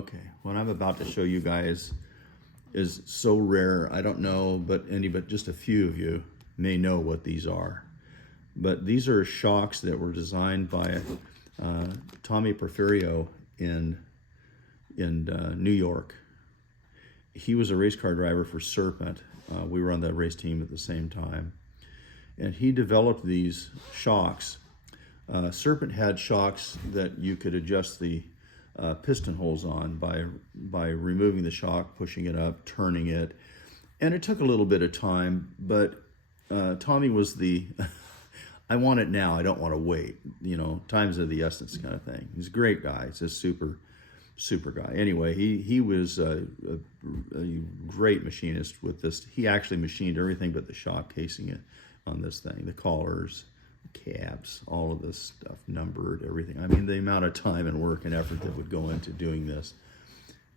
Okay, what I'm about to show you guys is so rare. I don't know, but just a few of you may know what these are. But these are shocks that were designed by Tommy Porfirio in New York. He was a race car driver for Serpent. We were on the race team at the same time. And he developed these shocks. Serpent had shocks that you could adjust the piston holes on by removing the shock, pushing it up, turning it. And it took a little bit of time, but Tommy was the, I want it now, I don't want to wait. You know, time's of the essence kind of thing. He's a great guy. He's a super guy. Anyway, he was a great machinist with this. He actually machined everything but the shock casing it on this thing, the collars, cabs, all of this stuff, numbered, everything. I mean, the amount of time and work and effort that would go into doing this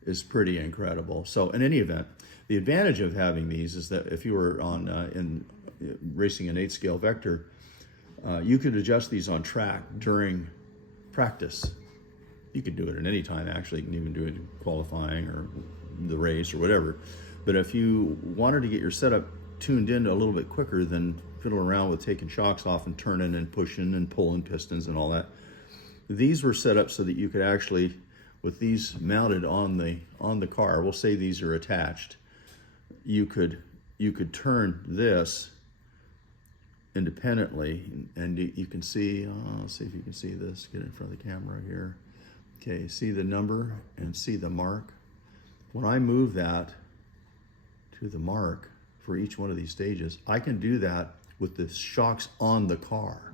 is pretty incredible. So in any event, the advantage of having these is that if you were on racing an 8-scale Vector, you could adjust these on track during practice. You could do it at any time, actually. You can even do it in qualifying or the race or whatever. But if you wanted to get your setup tuned in a little bit quicker than fiddling around with taking shocks off and turning and pushing and pulling pistons and all that, these were set up so that you could actually, with these mounted on the car, we'll say these are attached, you could turn this independently, and you can see, let's see if you can see this, get in front of the camera here. Okay, see the number and see the mark. When I move that to the mark for each one of these stages, I can do that with the shocks on the car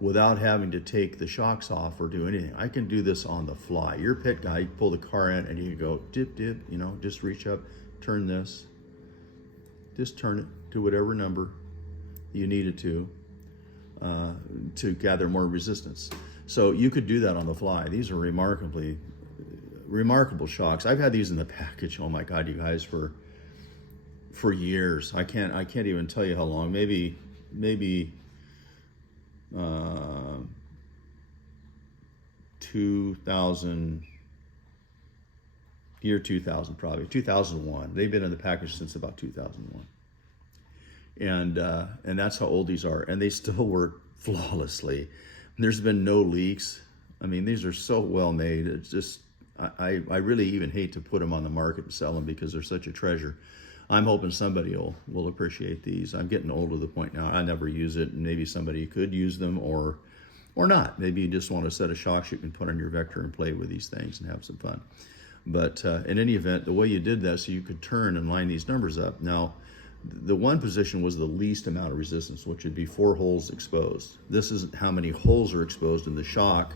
without having to take the shocks off or do anything. I can do this on the fly. You're a pit guy, you pull the car in and you go dip, dip, you know, just reach up, turn this, just turn it to whatever number you need it to gather more resistance. So you could do that on the fly. These are remarkable shocks. I've had these in the package, oh my God, you guys, for years. I can't even tell you how long. Maybe 2000, year 2000 probably, 2001. They've been in the package since about 2001. And that's how old these are, and they still work flawlessly. There's been no leaks. I mean, these are so well made. It's just, I really even hate to put them on the market and sell them because they're such a treasure. I'm hoping somebody will appreciate these. I'm getting old to the point now, I never use it, and maybe somebody could use them or not. Maybe you just want a set of shocks you can put on your Vector and play with these things and have some fun. But in any event, the way you did that, so you could turn and line these numbers up. Now, the one position was the least amount of resistance, which would be 4 holes exposed. This is how many holes are exposed in the shock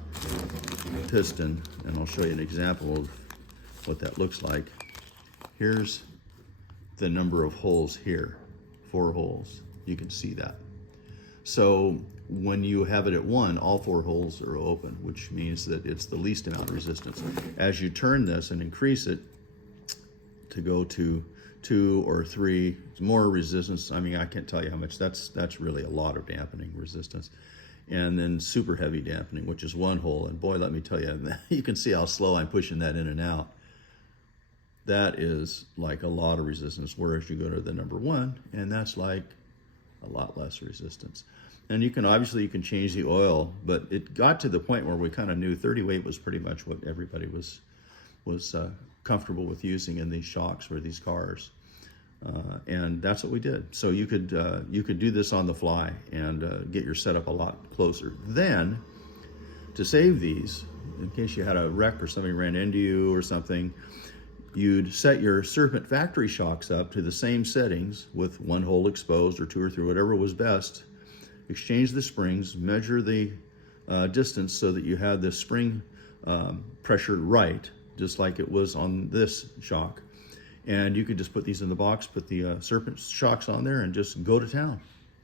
piston, and I'll show you an example of what that looks like. Here's the number of holes here, 4 holes. You can see that. So when you have it at 1, all 4 holes are open, which means that it's the least amount of resistance. As you turn this and increase it to go to 2 or 3, more resistance. I mean, I can't tell you how much. That's really a lot of dampening resistance. And then super heavy dampening, which is 1 hole. And boy, let me tell you, you can see how slow I'm pushing that in and out. That is like a lot of resistance, whereas you go to the number 1, and that's like a lot less resistance. And you can change the oil, but it got to the point where we kind of knew 30 weight was pretty much what everybody was comfortable with using in these shocks for these cars. And that's what we did. So you could do this on the fly and get your setup a lot closer. Then, to save these, in case you had a wreck or somebody ran into you or something, you'd set your Serpent factory shocks up to the same settings with 1 hole exposed or 2 or 3, whatever was best. Exchange the springs, measure the distance so that you had the spring pressure right, just like it was on this shock. And you could just put these in the box, put the Serpent shocks on there, and just go to town.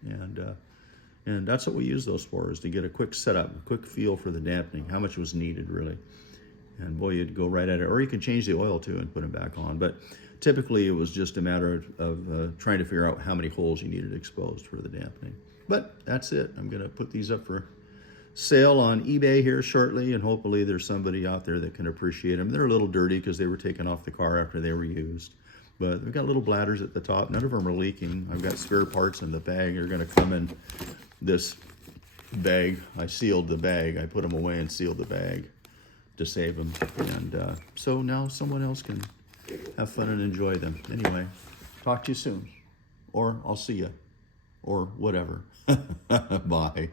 And that's what we use those for, is to get a quick setup, a quick feel for the dampening, how much was needed really. And boy, you'd go right at it. Or you could change the oil too and put them back on. But typically it was just a matter of trying to figure out how many holes you needed exposed for the dampening. But that's it. I'm gonna put these up for sale on eBay here shortly, and hopefully there's somebody out there that can appreciate them. They're a little dirty because they were taken off the car after they were used. But we've got little bladders at the top. None of them are leaking. I've got spare parts in the bag. They're going to come in this bag. I sealed the bag. I put them away and sealed the bag to save them. And so now someone else can have fun and enjoy them. Anyway, talk to you soon. Or I'll see you. Or whatever. Bye.